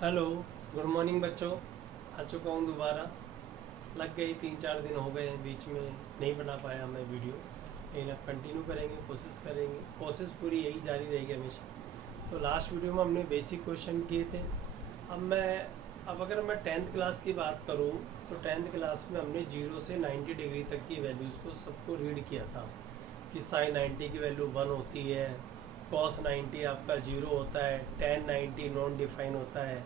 Hello, good morning बच्चों। आ चुका हूँ दोबारा। लग गई 3-4 दिन हो गए हैं, बीच में नहीं बना पाया मैं वीडियो। लेकिन अब कंटिन्यू करेंगे, कोशिश करेंगे, कोशिश पूरी यही जारी रहेगी हमेशा। तो लास्ट वीडियो में हमने बेसिक क्वेश्चन किए थे। अब अगर मैं 10th क्लास की बात करूँ तो 10th क्लास में हमने 0 से 90 डिग्री तक की वैल्यूज़ को सबको रीड किया था कि साइन 90 की वैल्यू 1 होती है, कॉस 90 आपका 0 होता है, टेन 90 नॉन डिफाइन होता है।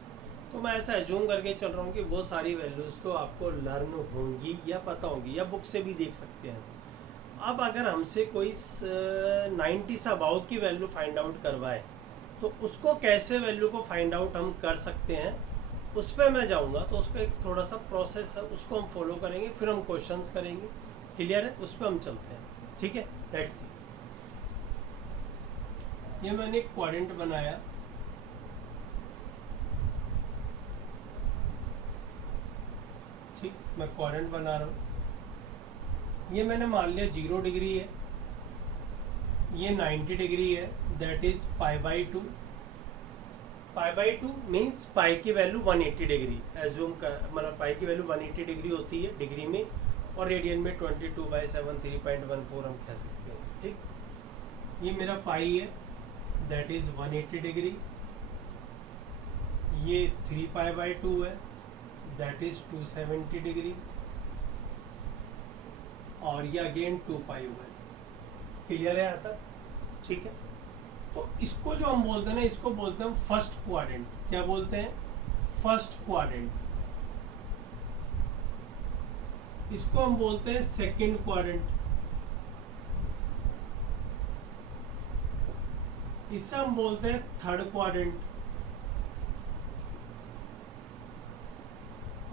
तो मैं ऐसा एज्यूम करके चल रहा हूँ कि वो सारी वैल्यूज़ तो आपको लर्न होंगी या पता होंगी या बुक से भी देख सकते हैं। अब अगर हमसे कोई 90 से अबाउट की वैल्यू फाइंड आउट करवाए तो उसको कैसे वैल्यू को फाइंड आउट हम कर सकते हैं, उस पर मैं जाऊँगा। तो उसका एक थोड़ा सा प्रोसेस है, उसको हम फॉलो करेंगे, फिर हम क्वेश्चंस करेंगे। क्लियर है? उस पर हम चलते हैं। ठीक है, लेट्स सी। ये मैंने एक क्वाड्रेंट बनाया। ठीक, मैं क्वाड्रेंट बना रहा हूँ। ये मैंने मान लिया 0 डिग्री है, ये 90 डिग्री है, दैट इज π/2। π/2 मीन्स पाई की वैल्यू 180 डिग्री एज्यूम कर, मतलब पाई की वैल्यू 180 डिग्री होती है डिग्री में, और रेडियन में 22/7 3.14 हम कह सकते हैं। ठीक, ये मेरा पाई है, दैट इज 180 डिग्री। ये 3π/2 है, दैट इज 270 डिग्री, और ये अगेन 2π हुआ है। क्लियर है यहाँ तक? ठीक है। तो इसको जो हम बोलते हैं ना, इसको बोलते हैं फर्स्ट क्वाड्रेंट। क्या बोलते हैं? First quadrant. इसको हम बोलते हैं सेकंड क्वाड्रेंट। इसे हम बोलते हैं थर्ड क्वाड्रेंट,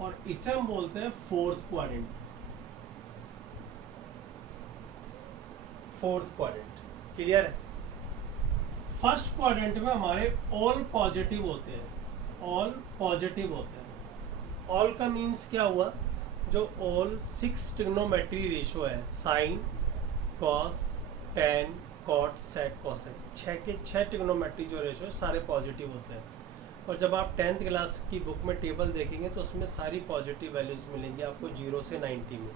और इसे हम बोलते हैं fourth quadrant. Fourth quadrant. Clear है? फर्स्ट क्वाड्रेंट में हमारे ऑल पॉजिटिव होते हैं। ऑल पॉजिटिव होते हैं। ऑल का मीन्स क्या हुआ? जो ऑल 6 ट्रिग्नोमेट्री रेशो है, साइन, कॉस, टेन, कॉट, सेक, कोसेक, 6 के 6 ट्रिग्नोमेट्री जो रेशो है सारे पॉजिटिव होते हैं। और जब आप 10th क्लास की बुक में टेबल देखेंगे तो उसमें सारी पॉजिटिव वैल्यूज मिलेंगी आपको 0 से 90 में,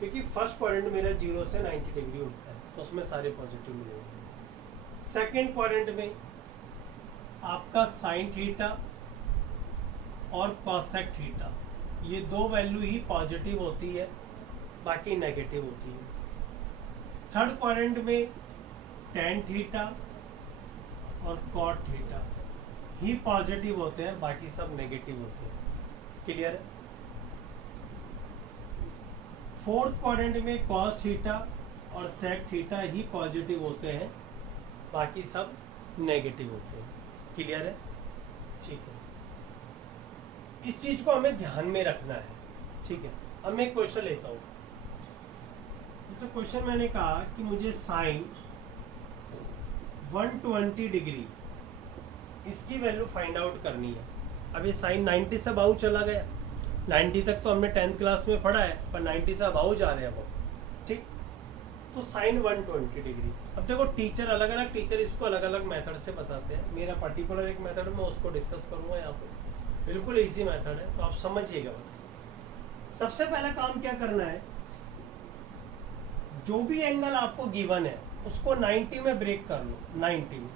क्योंकि फर्स्ट क्वाड्रेंट मेरा 0 से 90 डिग्री होता है, तो उसमें सारे पॉजिटिव मिलेंगे। सेकेंड क्वाड्रेंट में आपका साइन थीटा और कॉसेक थीटा, ये दो वैल्यू ही पॉजिटिव होती है, बाकी नेगेटिव होती है। थर्ड क्वाड्रेंट में टेन थीटा और कॉट थीटा ही पॉजिटिव होते हैं, बाकी सब नेगेटिव होते हैं। क्लियर है? फोर्थ क्वाड्रेंट में कॉस थीटा और सेक थीटा ही पॉजिटिव होते हैं, बाकी सब नेगेटिव होते हैं। क्लियर है? ठीक है, इस चीज को हमें ध्यान में रखना है। ठीक है, अब मैं एक क्वेश्चन लेता हूँ। जैसे क्वेश्चन मैंने कहा कि मुझे साइन 120 डिग्री इसकी वैल्यू फाइंड आउट करनी है। अब ये साइन 90 से अबाउ चला गया, 90 तक तो हमने 10th क्लास में पढ़ा है, पर 90 से अबाउ जा रहे हैं वो। ठीक, तो साइन 120 डिग्री। अब देखो, टीचर अलग अलग टीचर इसको अलग अलग मेथड से बताते हैं। मेरा पर्टिकुलर एक मेथड मैं उसको डिस्कस करूँगा यहाँ पे, बिल्कुल इजी मेथड है, तो आप समझिएगा बस। सबसे पहला काम क्या करना है, जो भी एंगल आपको गिवन है उसको 90 में ब्रेक कर लो। 90 में,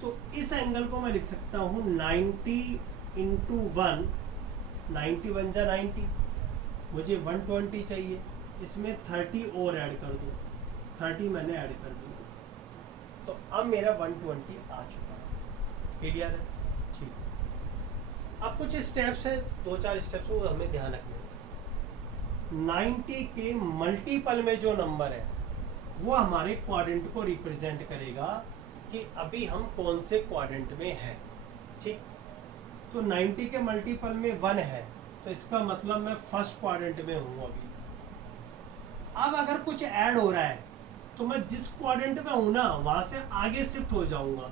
तो इस एंगल को मैं लिख सकता हूँ 90 इंटू 1, 90 बन जा 90, मुझे 120 चाहिए, इसमें 30 और ऐड कर दो, 30 मैंने ऐड कर दी, तो अब मेरा 120 आ चुका है। क्लियर है? ठीक, अब कुछ स्टेप्स है, 2-4 स्टेप्स वो हमें ध्यान रखने हैं। 90 के मल्टीपल में जो नंबर है वो हमारे क्वाड्रेंट को रिप्रेजेंट करेगा कि अभी हम कौन से क्वाड्रेंट में हैं। ठीक, तो 90 के मल्टीपल में 1 है, तो इसका मतलब मैं फर्स्ट क्वाड्रेंट में हूँ अभी। अब अगर कुछ ऐड हो रहा है तो मैं जिस क्वाड्रेंट में हूँ ना वहां से आगे शिफ्ट हो जाऊंगा।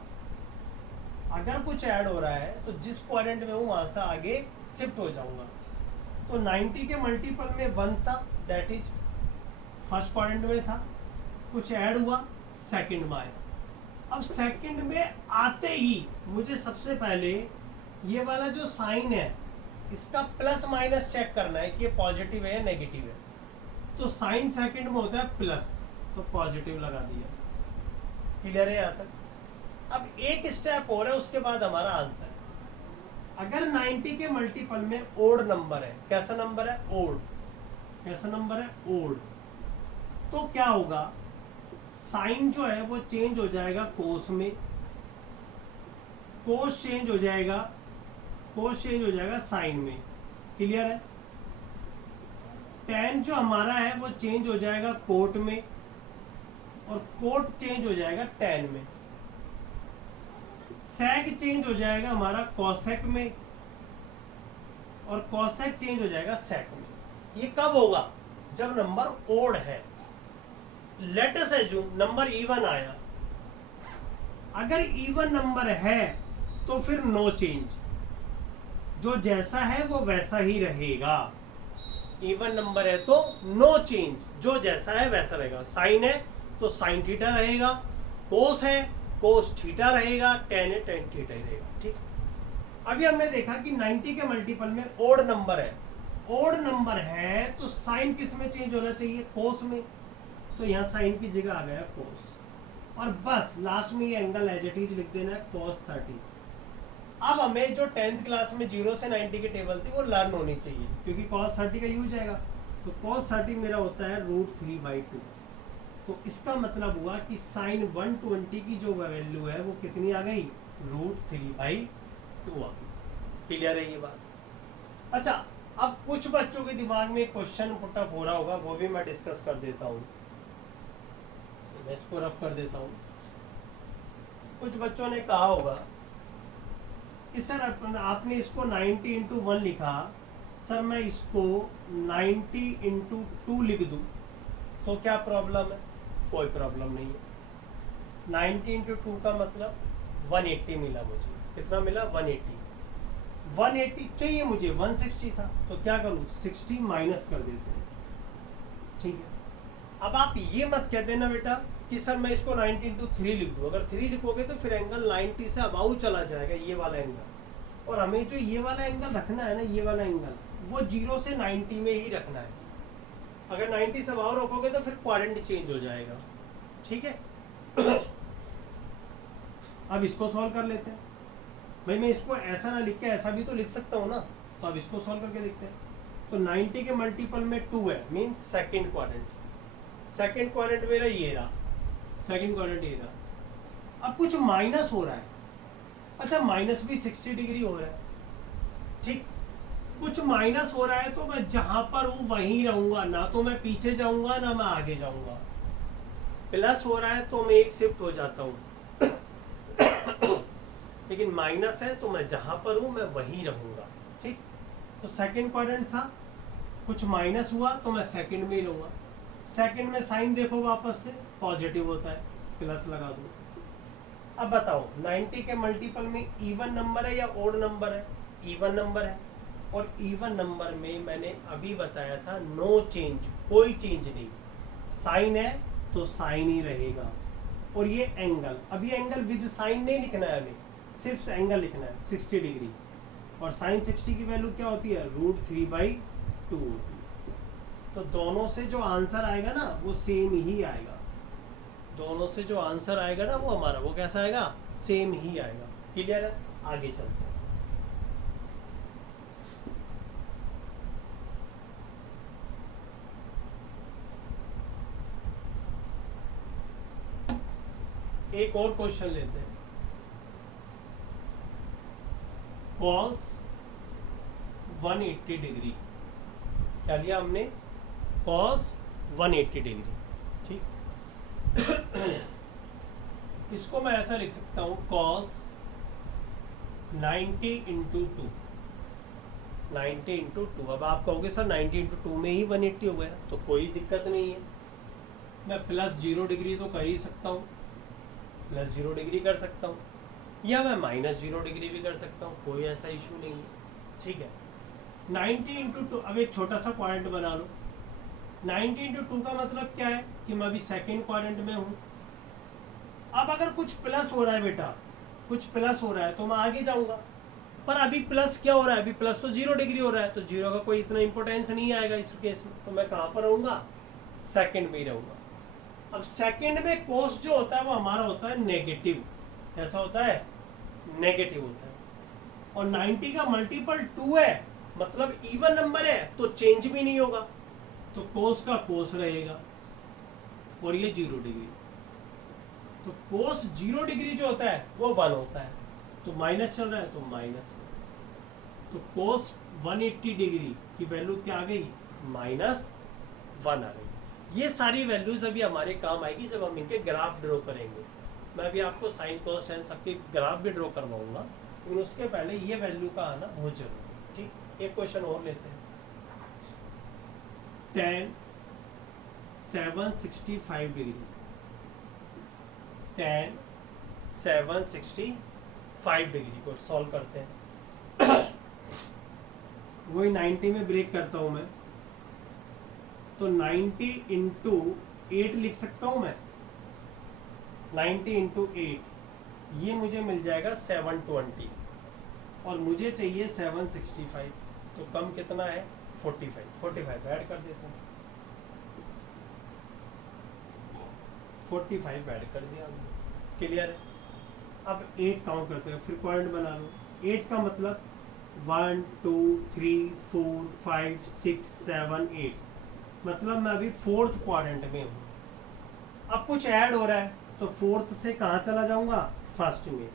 अगर कुछ ऐड हो रहा है तो जिस क्वाड्रेंट में हूँ वहां से आगे शिफ्ट हो जाऊंगा। तो 90 के मल्टीपल में 1 था, दैट इज फर्स्ट क्वाड्रेंट में था, कुछ ऐड हुआ सेकंड में आया। अब सेकंड में आते ही मुझे सबसे पहले ये वाला जो साइन है इसका प्लस माइनस चेक करना है कि ये पॉजिटिव है या नेगेटिव है। तो साइन सेकंड में होता है प्लस, तो पॉजिटिव लगा दिया। क्लियर है यहाँ तक। अब एक स्टेप और है, उसके बाद हमारा आंसर है। अगर 90 के मल्टीपल में ओड नंबर है, कैसा नंबर है? ओड। कैसा नंबर है? ओड। तो क्या होगा, साइन जो है वो चेंज हो जाएगा कोस में, कोस चेंज हो जाएगा, कोस चेंज हो जाएगा साइन में। क्लियर है। टेन जो हमारा है वो चेंज हो जाएगा कोट में, और कोट चेंज हो जाएगा टेन में। सेक चेंज हो जाएगा हमारा कॉसेक में, और कॉसेक चेंज हो जाएगा सेक में। ये कब होगा? जब नंबर ओड है। Let us assume number even आया। अगर इवन नंबर है तो फिर नो चेंज, जो जैसा है वो वैसा ही रहेगा। इवन नंबर है तो नो चेंज, जो जैसा है वैसा रहेगा। साइन है तो साइन थीटा रहेगा, कोस है कोस थीटा रहेगा, टेन है टेन थीटा ही रहेगा। ठीक। अभी हमने देखा कि 90 के मल्टीपल में ओड नंबर है। ओड नंबर है तो साइन किस में चेंज होना चाहिए? कोस में। तो यहाँ साइन की जगह आ गया कोस, और बस लास्ट में ये एंगल एज इट इज लिख देना है cos 30। अब हमें जो 10th क्लास में 0 से 90 की टेबल थी वो लर्न होनी चाहिए, क्योंकि cos 30 का यूज आएगा। तो cos 30 मेरा होता है √3/2। तो इसका मतलब हुआ कि साइन 120 की जो वैल्यू है वो कितनी आ गई? √3/2 आ गई। क्लियर है ये बात? अच्छा, अब कुछ बच्चों के दिमाग में क्वेश्चन पुटअप हो रहा होगा, वो भी मैं डिस्कस कर देता हूँ। मैं इसको रफ कर देता हूँ। कुछ बच्चों ने कहा होगा कि सर आपने इसको 90 × 1 लिखा, सर मैं इसको 90 × 2 लिख दूँ तो क्या प्रॉब्लम है? कोई प्रॉब्लम नहीं है। 90 × 2 का मतलब 180 मिला मुझे। कितना मिला? 180। 180 चाहिए मुझे, 160 था, तो क्या करूँ? 60 माइनस कर देते हैं। ठीक है। अब आप ये मत कह देना बेटा कि सर मैं इसको 90 × 3 लिख दूँ। अगर 3 लिखोगे तो फिर एंगल 90 से अबाउ चला जाएगा, ये वाला एंगल। और हमें जो ये वाला एंगल रखना है ना, ये वाला एंगल, वो 0 से 90 में ही रखना है। अगर 90 से अबाउ रखोगे तो फिर क्वाड्रेंट चेंज हो जाएगा। ठीक है। अब इसको सॉल्व कर लेते हैं। भाई मैं इसको ऐसा ना लिख के ऐसा भी तो लिख सकता हूँ ना, तो अब इसको सॉल्व करके देखते हैं। तो 90 के मल्टीपल में 2 है, means second quadrant. Second quadrant मेरा ये रहा, सेकेंड क्वाड्रेंट ये रहा। अब कुछ माइनस हो रहा है। अच्छा, माइनस भी 60 डिग्री हो रहा है। ठीक, कुछ माइनस हो रहा है तो मैं जहां पर हूं वहीं रहूंगा, ना तो मैं पीछे जाऊंगा ना मैं आगे जाऊंगा। प्लस हो रहा है तो मैं एक शिफ्ट हो जाता हूं। लेकिन माइनस है तो मैं जहां पर हूं मैं वहीं रहूंगा। ठीक, तो सेकंड क्वाड्रेंट था, कुछ माइनस हुआ तो मैं सेकंड में ही रहूंगा। सेकंड में साइन देखो वापस से पॉजिटिव होता है, प्लस लगा दूं। अब बताओ 90 के मल्टीपल में इवन नंबर है या ओड नंबर है? इवन नंबर है। और इवन नंबर में मैंने अभी बताया था नो चेंज, कोई चेंज नहीं। साइन है तो साइन ही रहेगा। और ये एंगल, अभी एंगल विद साइन नहीं लिखना है, हमें सिर्फ एंगल लिखना है 60 डिग्री। और साइन 60 की वैल्यू क्या होती है? √3/2 होती है। तो दोनों से जो आंसर आएगा ना वो सेम ही आएगा। दोनों से जो आंसर आएगा ना वो हमारा, वो कैसा आएगा? सेम ही आएगा। क्लियर है? आगे चलते हैं। एक और क्वेश्चन लेते हैं। cos 180 डिग्री, क्या लिया हमने? cos 180 degree. ठीक। इसको मैं ऐसा लिख सकता हूँ cos 90 × 2। 90 × 2। अब आप कहोगे सर 90 × 2 में ही 180 हो गया, तो कोई दिक्कत नहीं है। मैं +0 डिग्री तो कर ही सकता हूँ, +0 डिग्री कर सकता हूँ, या मैं -0 डिग्री भी कर सकता हूँ, कोई ऐसा इशू नहीं है। ठीक है। 90 × 2, अब एक छोटा सा पॉइंट बना लो। 90 × 2 का मतलब क्या है कि मैं अभी सेकेंड क्वाड्रेंट में हूँ। अब अगर कुछ प्लस हो रहा है बेटा, कुछ प्लस हो रहा है तो मैं आगे जाऊँगा, पर अभी प्लस क्या हो रहा है, अभी प्लस तो 0 डिग्री हो रहा है, तो 0 का कोई इतना इंपॉर्टेंस नहीं आएगा इस केस में, तो मैं कहाँ पर रहूँगा, सेकंड में ही रहूँगा। अब सेकंड में कोस जो होता है वो हमारा होता है नेगेटिव, कैसा होता है, नेगेटिव होता है। और 90 का मल्टीपल 2 है, मतलब इवन नंबर है तो चेंज भी नहीं होगा, तो कोस का कोस रहेगा और ये 0 डिग्री, तो कोस 0 डिग्री जो होता है वो 1 होता है, तो माइनस चल रहा है तो माइनस, तो कोस 180 डिग्री की वैल्यू क्या आ गई, -1 आ गई। ये सारी वैल्यूज अभी हमारे काम आएगी जब हम इनके ग्राफ ड्रॉ करेंगे। मैं अभी आपको साइन कोस टेन सबके ग्राफ भी ड्रॉ करवाऊंगा, लेकिन उसके पहले ये वैल्यू का आना बहुत जरूरी है। ठीक, एक क्वेश्चन और लेते हैं। tan 765 डिग्री, tan 765 डिग्री को सॉल्व करते हैं। वही 90 में ब्रेक करता हूं मैं, तो 90 इंटू 8 लिख सकता हूं मैं, 90 इंटू 8 ये मुझे मिल जाएगा 720, और मुझे चाहिए 765, तो कम कितना है 45 ऐड कर देता हूँ, 45 ऐड कर दिया हमने, क्लियर है। अब 8 काउंट करते हैं, फिर क्वाड्रेंट बना लो। 8 का मतलब 1 2 3 4 5 6 7 8, मतलब मैं अभी 4th क्वाड्रेंट में हूँ। अब कुछ ऐड हो रहा है तो 4th से कहाँ चला जाऊंगा, फर्स्ट में,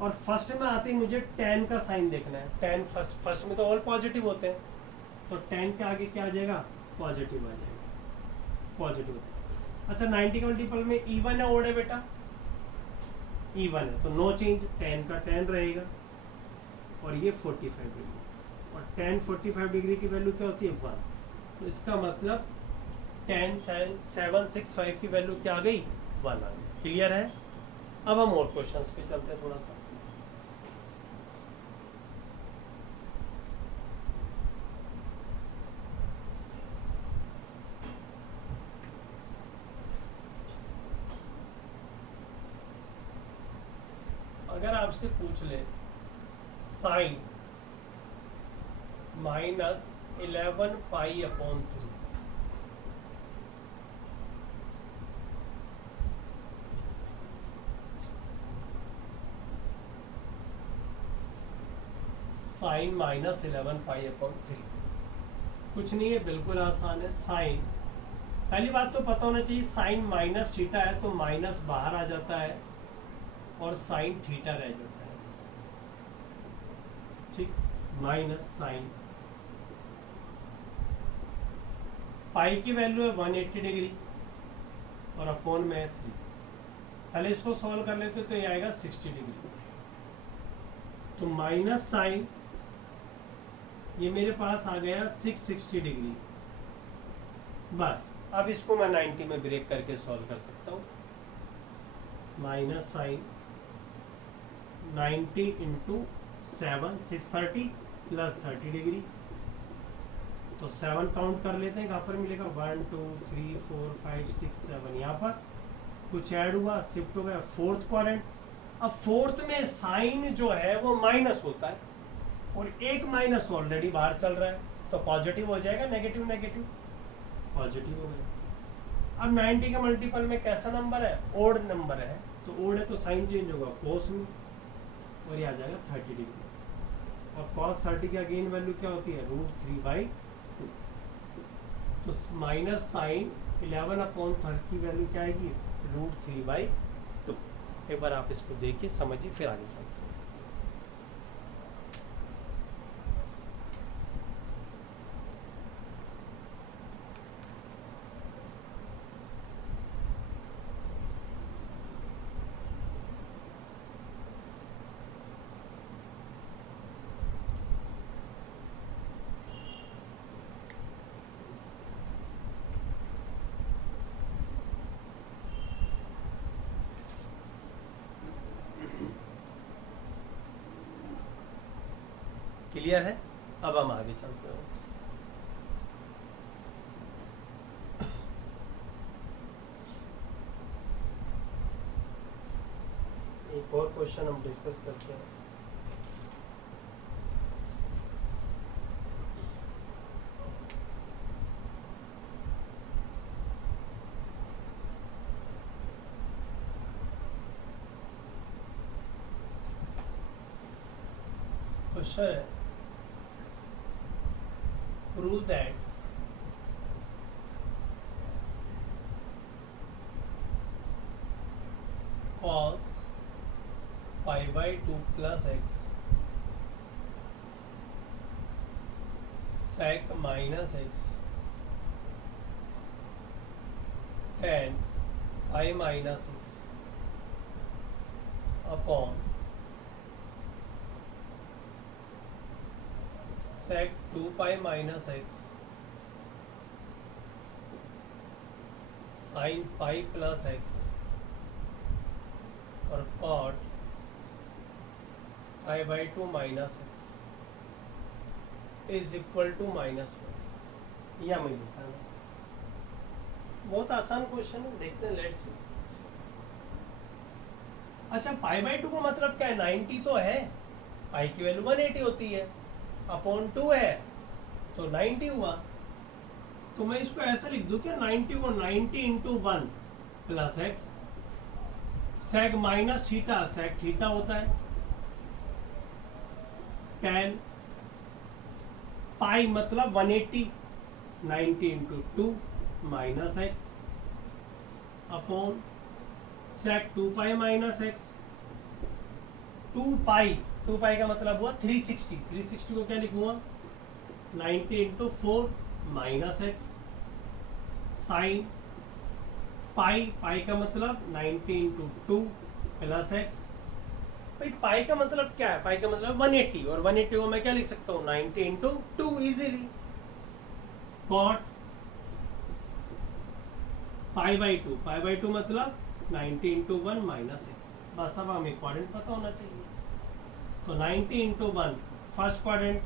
और फर्स्ट में आते ही मुझे 10 का साइन देखना है। 10 फर्स्ट में तो ऑल पॉजिटिव होते हैं, तो 10 के आगे क्या आ जाएगा, पॉजिटिव आ जाएगा, पॉजिटिव। अच्छा 90 का मल्टीपल में इवन है ओड है बेटा, इवन है तो नो चेंज, 10 का 10 रहेगा, और ये 45 डिग्री, और 10 45 डिग्री की वैल्यू क्या होती है 1, तो इसका मतलब 10 765 की वैल्यू क्या आ गई, 1 आ गई। क्लियर है। अब हम और क्वेश्चंस पे चलते हैं थोड़ा सा। अगर आपसे पूछ ले साइन -11 पाई/3, साइन -11 पाई/3 कुछ नहीं है, बिल्कुल आसान है। साइन, पहली बात तो पता होना चाहिए, साइन माइनस थीटा है तो माइनस बाहर आ जाता है और साइन थीटा रह जाता है। ठीक, माइनस साइन, पाई की वैल्यू है 180 डिग्री और अपॉन में है 3। पहले इसको सॉल्व कर लेते तो ये आएगा 60 डिग्री, तो माइनस साइन ये मेरे पास आ गया 660 डिग्री। बस अब इसको मैं 90 में ब्रेक करके सॉल्व कर सकता हूँ। Minus sine 90 into 7 630 plus 30 degree, तो 7 काउंट कर लेते हैं, कहाँ पर मिलेगा 1 2 3 4 5 6 7, यहाँ पर कुछ ऐड हुआ, शिफ्ट हो गया 4th क्वाड्रेंट। अब 4th में साइन जो है वो माइनस होता है, और एक माइनस ऑलरेडी बाहर चल रहा है, तो पॉजिटिव हो जाएगा, नेगेटिव नेगेटिव पॉजिटिव हो गया। अब 90 का मल्टीपल में कैसा नंबर है, ओड नंबर है, तो ओड है तो साइन चेंज होगा कोस में, और ये आ जाएगा 30 डिग्री, और cos 30 की अगेन वैल्यू क्या होती है, √3/2, तो माइनस साइन 11/3 की वैल्यू क्या आएगी, √3/2। एक बार आप इसको देखिए, समझिए, फिर आगे चलते हैं। क्लियर है। अब हम आगे चलते हैं। एक और क्वेश्चन हम डिस्कस करते हैं। क्वेश्चन है, prove that cos pi by 2 plus x sec minus x tan pi minus x upon sec 2 pi minus x sin pi plus x और cot pi by 2 minus x is equal to -1। या मैं लिखा ना, बहुत आसान question है, देखते हैं, लेट्स सी। अच्छा, पाई बाई 2 का मतलब क्या है? 90 तो है, पाई की वैल्यू 180 होती है, अपॉन 2 है तो 90 हुआ। तो मैं इसको ऐसा लिख दूं क्या, 90 को 90 into 1 plus x, sec minus theta, sec theta होता है, टेन पाई मतलब 180, 90 into 2 minus x upon sec 2 pi minus x, 2 pi का मतलब हुआ 360, 360 को क्या लिखूंगा, 90 into 4 minus x sine pi का मतलब 90 इंटू 2 प्लस एक्स। भाई पाई का मतलब क्या है? पाई का मतलब 180, और 180 को मैं क्या लिख सकता हूँ, 90 into 2 easily. Cot pi by 2 मतलब 90 इंटू 1 माइनस एक्स। बस अब हमें क्वाड्रेंट पता होना चाहिए। तो 90 इंटू 1 फर्स्ट क्वाड्रेंट,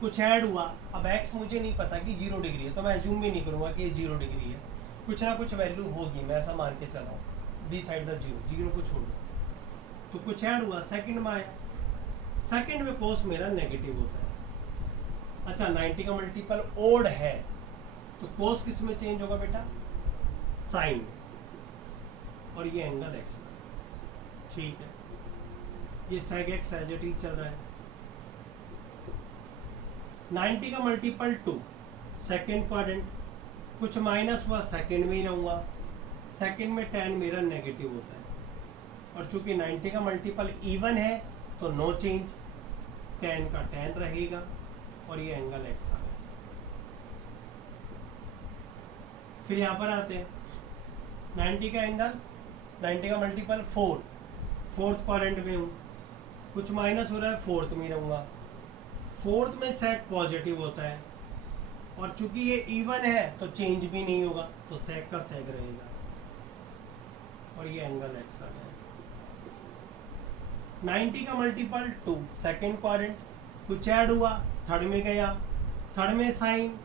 कुछ ऐड हुआ, अब एक्स मुझे नहीं पता कि 0 डिग्री है, तो मैं एज्यूम भी नहीं करूँगा कि ये 0 डिग्री है, कुछ ना कुछ वैल्यू होगी, मैं ऐसा मान के चला हूँ, बी साइड द 0 को छोड़ दो। तो कुछ ऐड हुआ, सेकंड में आया, सेकंड में कोस मेरा नेगेटिव होता है। अच्छा, 90 का मल्टीपल ओड है तो कोस किस में चेंज होगा बेटा, साइन, और ये एंगल एक्स, ठीक है। ये sec x as it is चल रहा है। 90 का मल्टीपल 2, सेकंड क्वाड्रेंट, कुछ माइनस हुआ, सेकंड में ही रहूंगा, सेकंड में tan मेरा नेगेटिव होता है, और चूंकि 90 का मल्टीपल इवन है तो नो चेंज, tan का tan रहेगा, और ये एंगल एक्स आ गया। फिर यहाँ पर आते हैं, 90 का एंगल, 90 का मल्टीपल 4, फोर्थ क्वाड्रेंट में हूँ, कुछ माइनस हो रहा है, फोर्थ में रहूँगा, फोर्थ में सेक पॉजिटिव होता है, और चूंकि ये इवन है तो चेंज भी नहीं होगा, तो सेक का सेक रहेगा, और ये एंगल एक्स आ गया। 90 का मल्टीपल 2, सेकेंड क्वाड्रेंट, कुछ ऐड हुआ, थर्ड में गया, थर्ड में साइन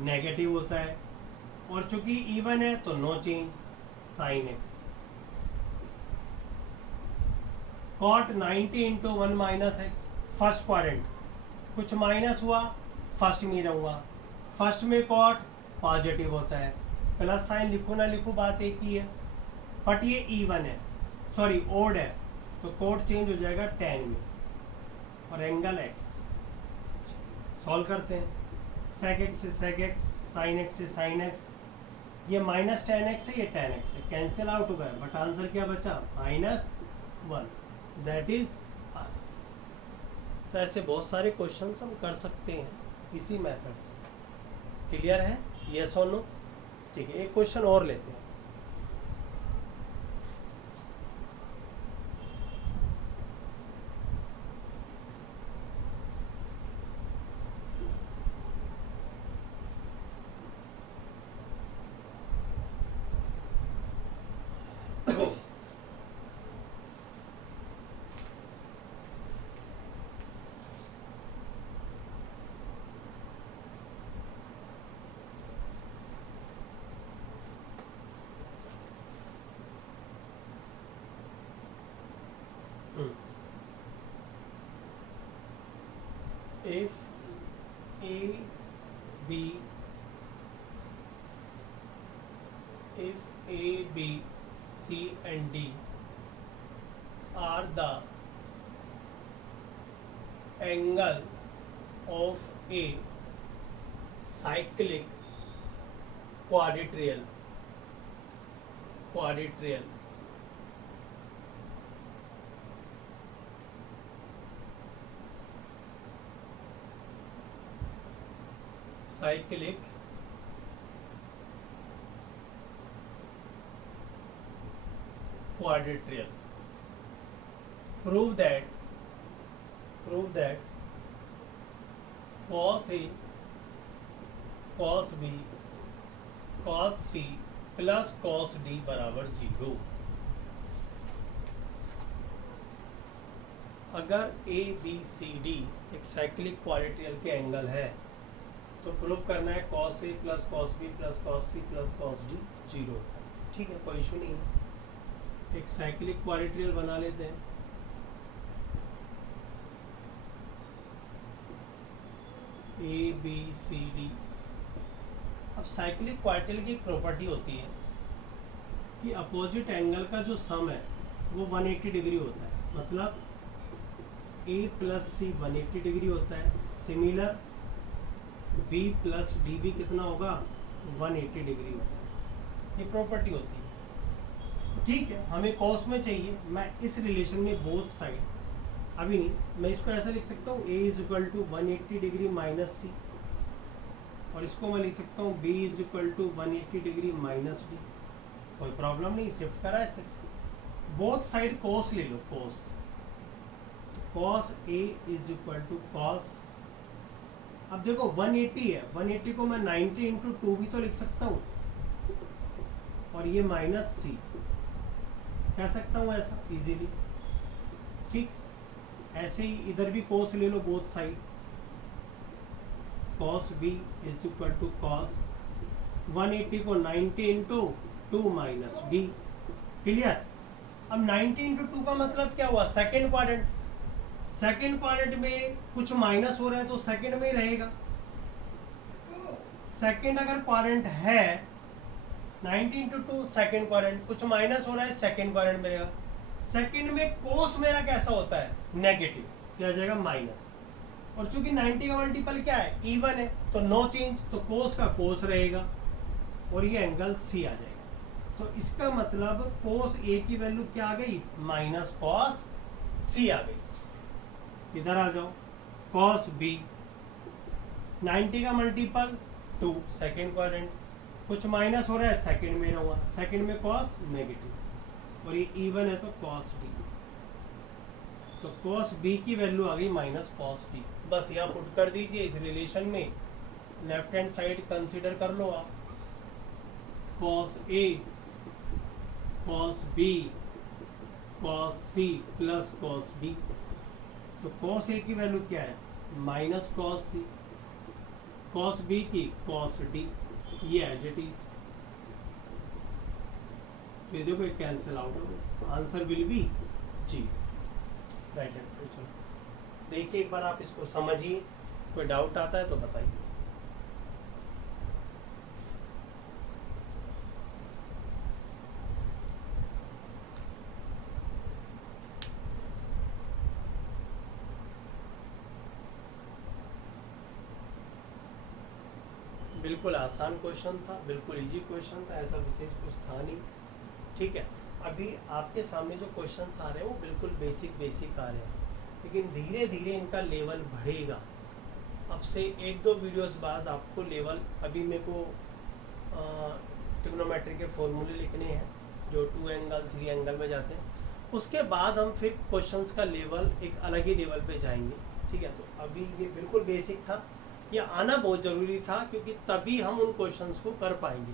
नेगेटिव होता है, और चूंकि इवन है तो no change, sine x. Cot 90 into 1 minus x, first quadrant, कुछ माइनस हुआ, फर्स्ट में रहूँगा, फर्स्ट में कॉट पॉजिटिव होता है, प्लस साइन लिखूँ ना लिखूँ बात एक ही है, बट ये इवन है, सॉरी ओड है, तो कोड चेंज हो जाएगा tan में, और एंगल x। सॉल्व करते हैं, sec x से sec x, sin x से sin x, ये माइनस tan x है, ये tan x है, कैंसिल आउट हो गया, बट आंसर क्या बचा, -1, दैट इज आंसर। तो ऐसे बहुत सारे क्वेश्चंस हम कर सकते हैं इसी मेथड से। क्लियर है, यस और नो? ठीक है, एक क्वेश्चन और लेते हैं। If A, B, C and D are the angle of a cyclic quadrilateral cyclic quadrilateral. Prove that cos A cos B cos C plus cos D बराबर 0। अगर A B C D एक cyclic quadrilateral के angle है तो proof करना है cos A plus cos B plus cos C plus cos D 0 होता है। ठीक है, कोई इशू नहीं है। एक साइक्लिक क्वाड्रिलेटरल बना लेते हैं। A B C D. अब साइक्लिक क्वाड्रिलेटरल की एक प्रॉपर्टी होती है कि अपोजिट एंगल का जो सम है वो 180 डिग्री होता है। मतलब ए प्लस सी 180 डिग्री होता है। सिमिलर बी प्लस डी भी कितना होगा, 180 डिग्री होता है। ये प्रॉपर्टी होती है। ठीक है, हमें कॉस में चाहिए। मैं इस रिलेशन में बोथ साइड, अभी नहीं, मैं इसको ऐसा लिख सकता हूँ a is equal to 180 degree minus C, और इसको मैं लिख सकता हूँ b is equal to 180 degree minus D. कोई प्रॉब्लम नहीं, शिफ्ट करा है सिर्फ। बोथ साइड कॉस ले लो, cos a is equal to cos. अब देखो 180 है, 180 को मैं 90 इंटू 2 भी तो लिख सकता हूँ, और ये माइनस सी कह सकता हूँ ऐसा इजीली। ठीक, ऐसे ही इधर भी कॉस ले लो both side. Cos B is equal to cos 180 को 90 इंटू 2 माइनस डी। क्लियर। अब 90 इंटू 2 का मतलब क्या हुआ, सेकेंड क्वाड्रेंट। सेकेंड क्वाड्रेंट में कुछ माइनस हो रहा है तो सेकेंड में ही रहेगा। सेकेंड अगर क्वाड्रेंट है 90 इंटू 2 सेकेंड क्वाड्रेंट, कुछ माइनस हो रहा है सेकेंड क्वाड्रेंट में रहेगा। सेकेंड में कोस मेरा कैसा होता है, नेगेटिव, क्या आ जाएगा, माइनस। और चूंकि 90 का मल्टीपल क्या है, इवन है, तो नो चेंज, तो कोस का कोस रहेगा और ये एंगल सी आ जाएगा। तो इसका मतलब कोस ए की वैल्यू क्या आ गई, माइनस कॉस सी आ गई। इधर आ जाओ, कॉस बी 90 का मल्टीपल 2 सेकेंड क्वाड्रेंट, कुछ माइनस हो रहा है सेकंड में रहूंगा, सेकंड में कॉस नेगेटिव, और ये इवन है तो कॉस डी। तो कॉस बी की वैल्यू आ गई माइनस कॉस डी। बस यहाँ पुट कर दीजिए इस रिलेशन में। लेफ्ट हैंड साइड कंसीडर कर लो आप, cos A cos B cos C plus cos D. तो कॉस ए की वैल्यू क्या है, minus cos C, cos B की कॉस डी, ये एज इट इज। तो ये देखो कैंसिल आउट हो गया, answer will be G, right hand side. चलो देखिए एक बार आप इसको समझिए, कोई डाउट आता है तो बताइए। बिल्कुल आसान क्वेश्चन था, बिल्कुल इजी क्वेश्चन था, ऐसा विशेष कुछ था नहीं। ठीक है, अभी आपके सामने जो क्वेश्चंस आ रहे हैं वो बिल्कुल बेसिक आ रहे हैं, लेकिन धीरे धीरे इनका लेवल बढ़ेगा। अब से 1-2 वीडियोस बाद आपको लेवल, अभी मेरे को ट्रिग्नोमेट्री के फॉर्मूले लिखने हैं जो 2 एंगल 3 एंगल में जाते हैं। उसके बाद हम फिर क्वेश्चंस का लेवल एक अलग ही लेवल पे जाएंगे। ठीक है, तो अभी ये बिल्कुल बेसिक था, ये आना बहुत ज़रूरी था, क्योंकि तभी हम उन क्वेश्चंस को कर पाएंगे।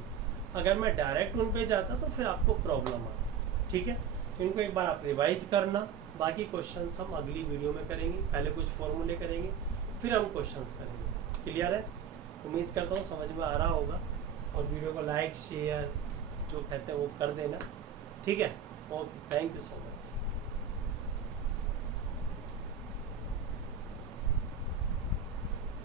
अगर मैं डायरेक्ट उन पे जाता तो फिर आपको प्रॉब्लम आती। ठीक है, इनको एक बार आप रिवाइज करना, बाकी क्वेश्चंस हम अगली वीडियो में करेंगे। पहले कुछ फॉर्मूले करेंगे, फिर हम क्वेश्चंस करेंगे। क्लियर है? उम्मीद करता हूँ समझ में आ रहा होगा, और वीडियो को लाइक शेयर जो कहते हैं वो कर देना। ठीक है, okay, thank you so much.